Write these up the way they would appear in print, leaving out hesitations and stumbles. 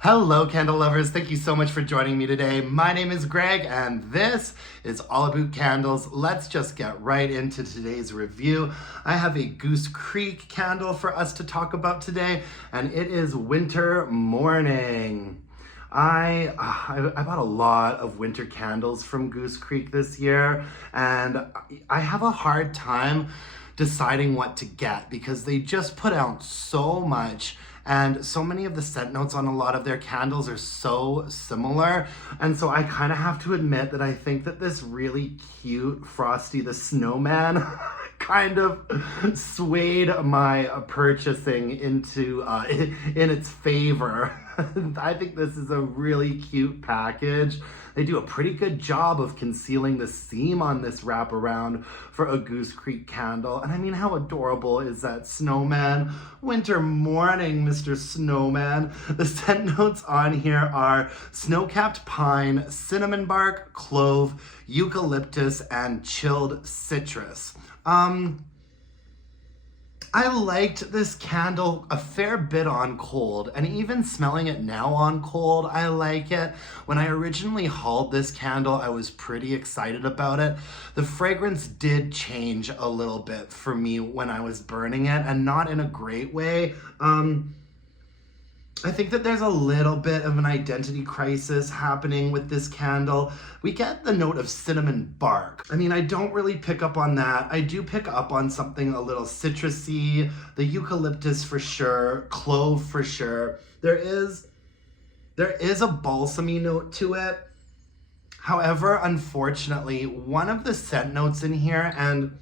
Hello, candle lovers. Thank you so much for joining me today. My name is Greg, and this is All About Candles. Let's just get right into today's review. I have a Goose Creek candle for us to talk about today, and it is Winter Morning. I bought a lot of winter candles from Goose Creek this year, and I have a hard time deciding what to get because they just put out so much, and so many of the scent notes on a lot of their candles are so similar. And so I kind of have to admit that I think that this really cute Frosty the Snowman kind of swayed my purchasing into in its favor. I think this is a really cute package. They do a pretty good job of concealing the seam on this wraparound for a Goose Creek candle. And I mean, how adorable is that snowman? Winter morning, Mr. Snowman. The scent notes on here are snow-capped pine, cinnamon bark, clove, eucalyptus, and chilled citrus. I liked this candle a fair bit on cold, and even smelling it now on cold, I like it. When I originally hauled this candle, I was pretty excited about it. The fragrance did change a little bit for me when I was burning it, and not in a great way. I think that there's a little bit of an identity crisis happening with this candle. We get the note of cinnamon bark. I mean, I don't really pick up on that. I do pick up on something a little citrusy, the eucalyptus for sure, clove for sure. There is a balsamy note to it. However, unfortunately, one of the scent notes in here, and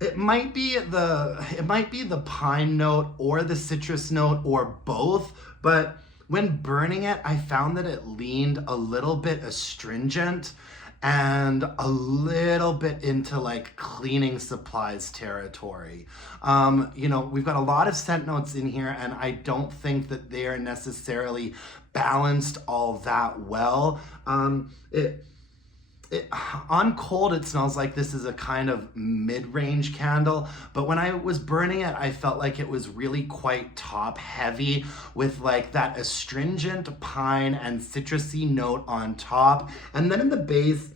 it might be the pine note or the citrus note or both, but when burning it, I found that it leaned a little bit astringent and a little bit into like cleaning supplies territory. We've got a lot of scent notes in here, and I don't think that they are necessarily balanced all that well. On cold, it smells like this is a kind of mid-range candle, but when I was burning it, I felt like it was really quite top heavy with like that astringent pine and citrusy note on top. And then in the base,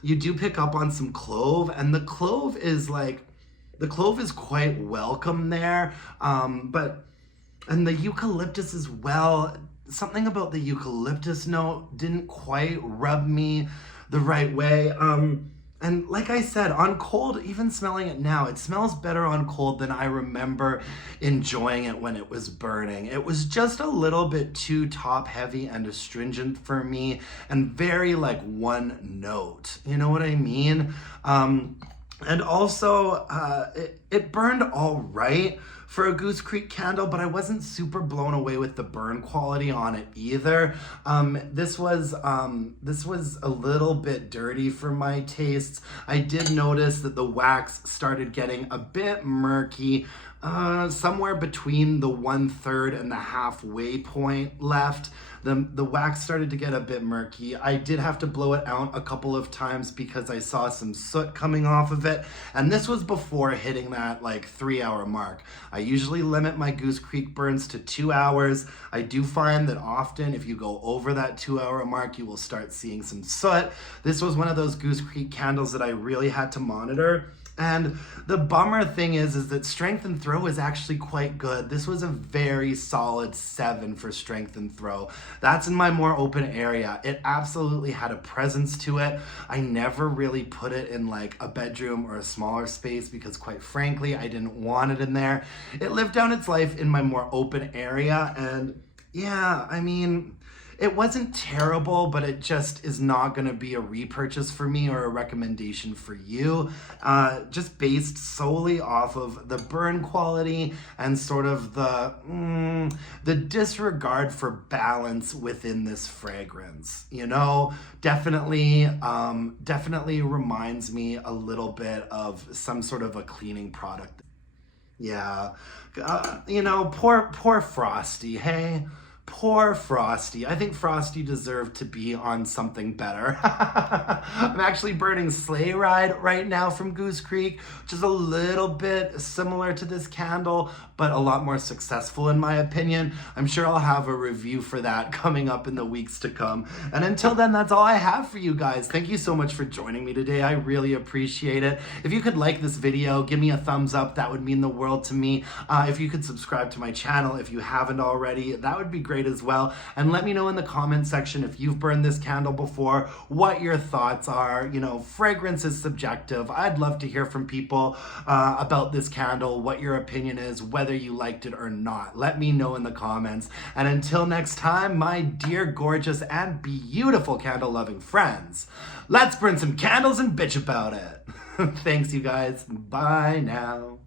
you do pick up on some clove, and the clove is quite welcome there. And the eucalyptus as well. Something about the eucalyptus note didn't quite rub me the right way. And like I said, on cold, even smelling it now, it smells better on cold than I remember enjoying it when it was burning. It was just a little bit too top heavy and astringent for me, and very like one note. You know what I mean? And also, it burned all right for a Goose Creek candle, but I wasn't super blown away with the burn quality on it either. This was a little bit dirty for my tastes. I did notice that the wax started getting a bit murky, somewhere between the 1/3 and the halfway point left. The wax started to get a bit murky. I did have to blow it out a couple of times because I saw some soot coming off of it. And this was before hitting that like 3-hour mark. I usually limit my Goose Creek burns to 2 hours. I do find that often if you go over that 2-hour mark, you will start seeing some soot. This was one of those Goose Creek candles that I really had to monitor. And the bummer thing is that strength and throw is actually quite good. This was a very solid 7 for strength and throw. That's in my more open area. It absolutely had a presence to it. I never really put it in like a bedroom or a smaller space because quite frankly, I didn't want it in there. It lived down its life in my more open area, and yeah, I mean, it wasn't terrible, but it just is not going to be a repurchase for me or a recommendation for you, just based solely off of the burn quality and sort of the disregard for balance within this fragrance. You know, definitely reminds me a little bit of some sort of a cleaning product. Yeah, poor Frosty, hey? Poor Frosty. I think Frosty deserved to be on something better. I'm actually burning Sleigh Ride right now from Goose Creek, which is a little bit similar to this candle, but a lot more successful in my opinion. I'm sure I'll have a review for that coming up in the weeks to come. And until then, that's all I have for you guys. Thank you so much for joining me today. I really appreciate it. If you could like this video, give me a thumbs up. That would mean the world to me. If you could subscribe to my channel if you haven't already, that would be great as well. And let me know in the comment section if you've burned this candle before, what your thoughts are. You know, fragrance is subjective. I'd love to hear from people about this candle, what your opinion is, whether you liked it or not. Let me know in the comments. And until next time, my dear, gorgeous, and beautiful candle-loving friends, let's burn some candles and bitch about it. Thanks, you guys. Bye now.